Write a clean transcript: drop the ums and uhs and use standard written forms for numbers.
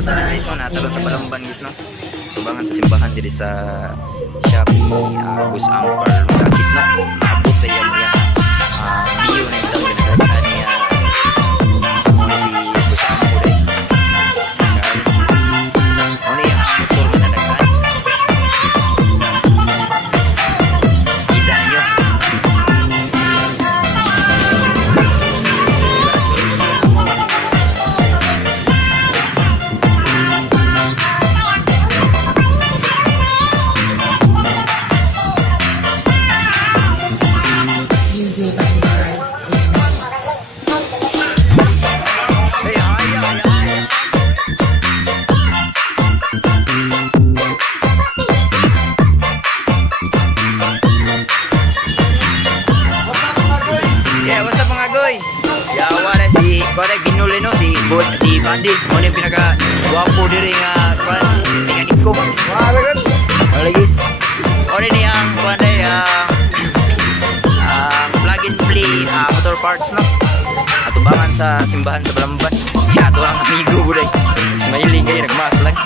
guys, no, natalon sa Balamban guys, no. Tubangan sa simbahan diri sa shop ni Bus Angkar sakit, no. Abot sa iya niya. Bio na ito ginagawa niya. Mo si Bus Angkar eh. Ano yung motor na nagkaan? Kita nyo. Kaya ginuli no si Bandi mo yung pinaka guwapo diri nga tingin ko lagi o rin ang plug and play motor parts, no, atubangan sa simbahan sa Balamban. Ato ang amigo buday smiling kayo nagmas lang.